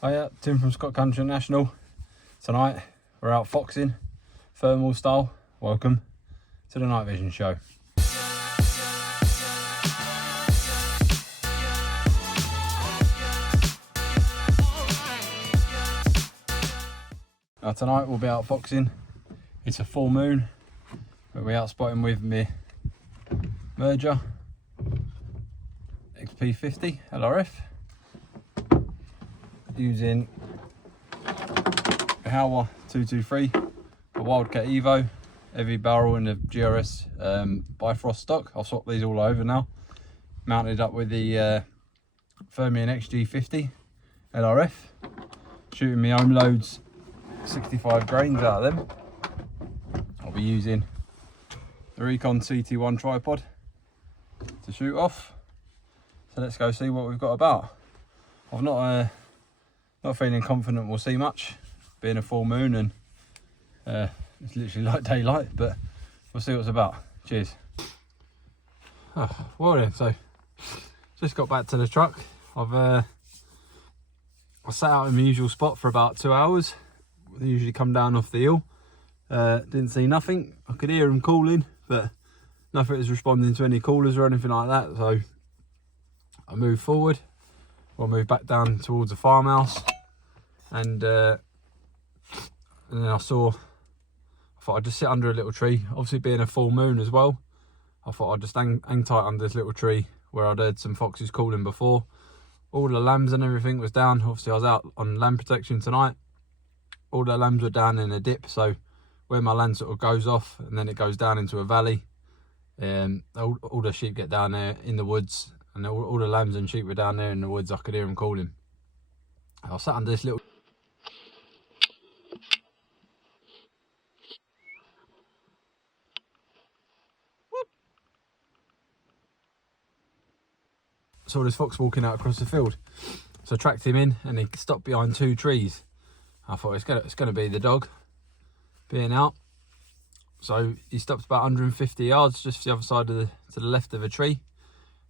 Hiya, Tim from Scott Country National. Tonight we're out foxing, thermal style. Welcome to the night vision show. Now tonight we'll be out foxing. It's a full moon. We'll be out spotting with my merger XG50 LRF. Using a Howler 223, a Wildcat Evo, heavy barrel in the GRS Bifrost stock. I'll swap these all over now. Mounted up with the Thermion XG50 LRF. Shooting my own loads, 65 grains out of them. I'll be using the Recon CT1 tripod to shoot off. So let's go see what we've got about. I've not feeling confident we'll see much, being a full moon and it's literally like daylight, but we'll see what it's about. Cheers. Well then, so just got back to the truck. I sat out in my usual spot for about 2 hours. They usually come down off the hill. Didn't see nothing. I could hear them calling, but nothing was responding to any callers or anything like that. So I moved forward. We'll move back down towards the farmhouse, and then I thought I'd just sit under a little tree. Obviously being a full moon as well, I thought I'd just hang tight under this little tree where I'd heard some foxes calling before. All the lambs and everything was down. Obviously I was out on lamb protection tonight. All the lambs were down in a dip, so where my land sort of goes off and then it goes down into a valley, all the sheep get down there in the woods. And all the lambs and sheep were down there in the woods. I could hear them calling. I sat under this little... Saw this fox walking out across the field. So I tracked him in and he stopped behind 2 trees. I thought it's gonna be the dog being out. So he stopped about 150 yards just the other side of to the left of a tree.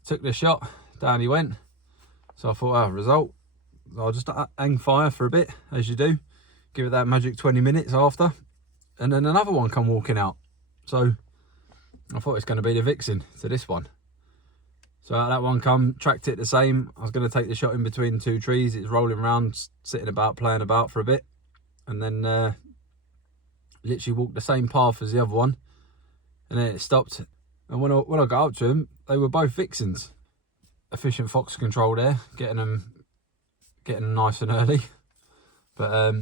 Took the shot, down he went. So I thought, result, I'll just hang fire for a bit, as you do. Give it that magic 20 minutes after. And then another one come walking out. So I thought it's going to be the vixen to this one. So that one come, tracked it the same. I was going to take the shot in between 2 trees. It's rolling around, sitting about, playing about for a bit. And then literally walked the same path as the other one. And then it stopped. And when I got up to them, they were both vixens. Efficient fox control there, getting them nice and early. But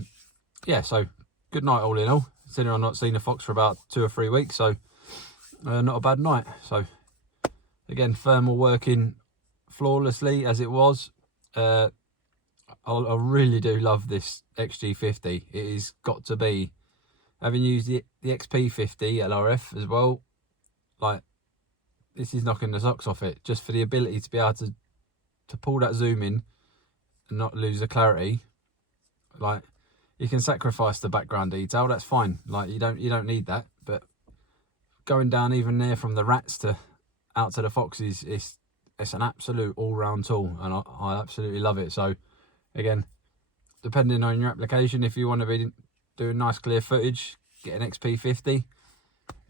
yeah, so good night all in all. Considering I've not seen a fox for about 2 or 3 weeks, so not a bad night. So again, thermal working flawlessly as it was. I really do love this XG50. It has got to be, having used the XP50 LRF as well, like, this is knocking the socks off it, just for the ability to be able to pull that zoom in and not lose the clarity. Like, you can sacrifice the background detail, that's fine. Like, you don't need that, but going down even there from the rats to out to the foxes, it's an absolute all-round tool, and I absolutely love it. So again, depending on your application, if you want to be doing nice clear footage, get an XP50.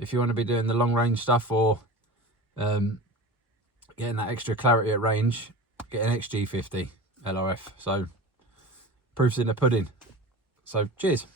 If you want to be doing the long range stuff or getting that extra clarity at range, get an XG50 LRF. So proof's in the pudding. So cheers.